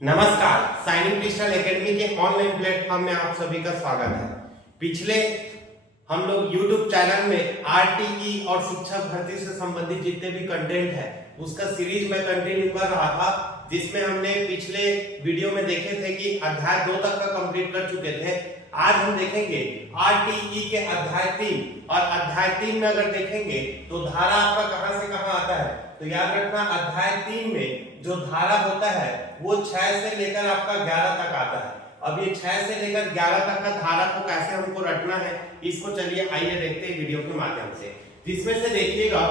नमस्कार, signing digital academy के online platform में आप सभी का स्वागत है। पिछले हम लोग YouTube चैनल में आरटीई और शिक्षक भर्ती से संबंधित जितने भी कंटेंट है उसका सीरीज में कंटिन्यू कर रहा था, जिसमें हमने पिछले वीडियो में देखे थे कि अध्याय 2 तक का कंप्लीट कर चुके थे। आज हम देखेंगे आरटीई के अध्याय 3 और अध्याय 3 में अगर देखेंगे तो धारा आपका कहां से कहां आता है। तो याद रखना, अध्याय 3 में जो धारा होता है वो 6 से लेकर आपका 11 तक आता है। अब ये 6 से लेकर 11 तक का धारा को कैसे हमको रटना है, इसको चलिए आइए देखते हैं वीडियो के माध्यम से। जिसमें से देखिएगा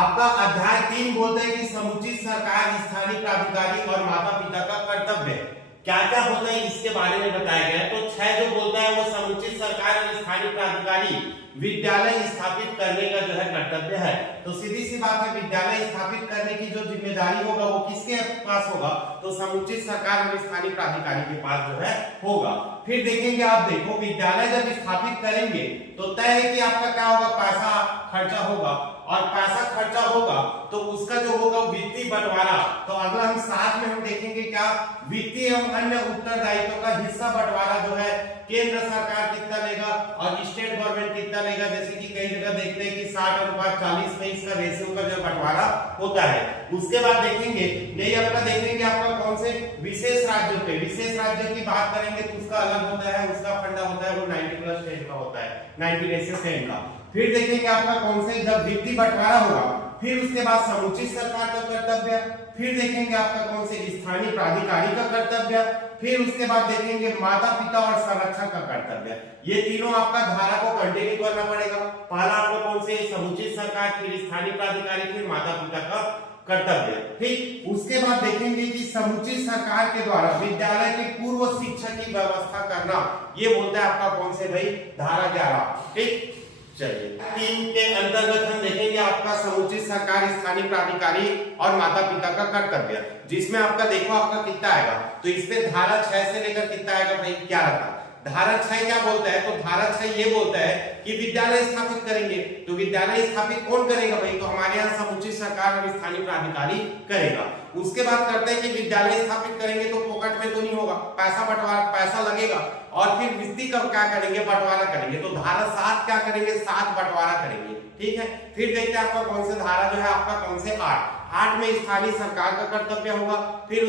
आपका अध्याय 3 बोलते हैं कि समुचित सरकार, स्थानीय प्राधिकारी और माता पिता का कर्तव्य है। क्या क्या होता है इसके बारे में बताया गया है। तो 6 जो बोलता है वो समुचित सरकार और स्थानीय प्राधिकारी विद्यालय स्थापित करने का जो है कर्तव्य है। तो सीधी सी बात है, विद्यालय स्थापित करने की जो जिम्मेदारी होगा वो किसके पास होगा, तो समुचित सरकार और स्थानीय प्राधिकारी के पास जो है होगा। फिर देखेंगे, आप देखो विद्यालय जब स्थापित करेंगे तो तय है कि आपका क्या होगा, पैसा खर्चा होगा, और पैसा खर्चा होगा तो उसका जो होगा वित्तीय बंटवारा। तो अगला हम साथ में हम देखेंगे क्या, वित्तीय एवं अन्य उत्तरदायित्वों का हिस्सा बंटवारा जो है केंद्र सरकार कितना लेगा और स्टेट गवर्नमेंट कितना लेगा। जैसे कि कई जगह देखते हैं कि 60:40 में इसका रेशियो का जो बंटवारा होता है। उसके बाद देखेंगे, नहीं आपका देखेंगे आपका कौन से विशेष राज्यों पे, विशेष राज्यों की बात करेंगे तो उसका अलग होता है, उसका फंडा होता है वो 90+ का होता है, 90 का। फिर देखेंगे आपका कौन से, जब वित्तीय बंटवारा होगा, फिर उसके बाद समुचित सरकार का कर्तव्य, फिर देखेंगे आपका कौन से स्थानीय प्राधिकारी का कर्तव्य, फिर उसके बाद देखेंगे माता पिता और संरक्षक का कर्तव्य। ये तीनों आपका धारा को कंटिन्यू करना पड़ेगा। पहला आपका कौन से, समुचित सरकार, फिर स्थानीय प्राधिकारी, फिर माता पिता का कर्तव्य। ठीक, उसके बाद देखेंगे कि समुचित सरकार के द्वारा विद्यालय की पूर्व शिक्षा की व्यवस्था करना, ये बोलता है आपका कौन से भाई, धारा 11। ठीक, चलिए 3 के अंतर्गत हम देखेंगे आपका समुचित सरकार, स्थानीय प्राधिकारी और माता पिता का कर्तव्य, जिसमें आपका देखो आपका कितना आएगा। तो इसमें धारा 6 से लेकर कितना आएगा भाई, 11 तक। धारा 6 क्या बोलता है, तो धारा 6 ये बोलता है कि विद्यालय स्थापित करेंगे। तो विद्यालय स्थापित कौन करेगा भाई, तो हमारे यहाँ समुचित सरकार और स्थानीय प्राधिकारी करेगा। उसके बाद करते हैं कि विद्यालय स्थापित करेंगे तो पॉकेट में तो नहीं होगा, पैसा लगेगा, और फिर वित्तीय का क्या करेंगे, बंटवारा करेंगे। तो धारा 7 क्या करेंगे, 7 बंटवारा करेंगे। ठीक है, फिर देखते हैं आपका कौन सा धारा जो है आपका कौन से, 8 में स्थानीय सरकार का कर्तव्य होगा, फिर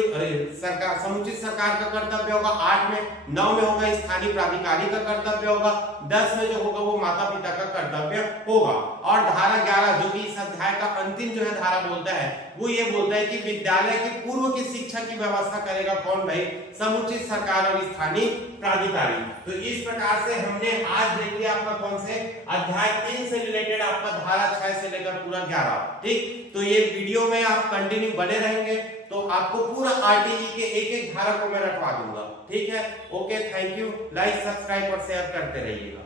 सरकार समुचित सरकार का कर्तव्य होगा 8 में, 9 में होगा स्थानीय प्राधिकारी का कर्तव्य होगा, 10 में जो होगा वो माता पिता का कर्तव्य होगा। और धारा 11 जो कि इस अध्याय का अंतिम जो है धारा बोलता है, वो ये बोलता है कि विद्यालय की पूर्व की शिक्षा की व्यवस्था करेगा कौन भाई, समुचित सरकार और स्थानीय प्राधिकारी। तो इस प्रकार से हमने आज देख लिया आपका कौन से, अध्याय 3 से रिलेटेड आपका धारा 6 से लेकर पूरा 11। ठीक, तो ये वीडियो में आप कंटिन्यू बने रहेंगे तो आपको पूरा आरटीई के एक एक धारा को मैं रटवा दूंगा। ठीक है, okay, thank you. Like, subscribe और शेयर करते रहिएगा।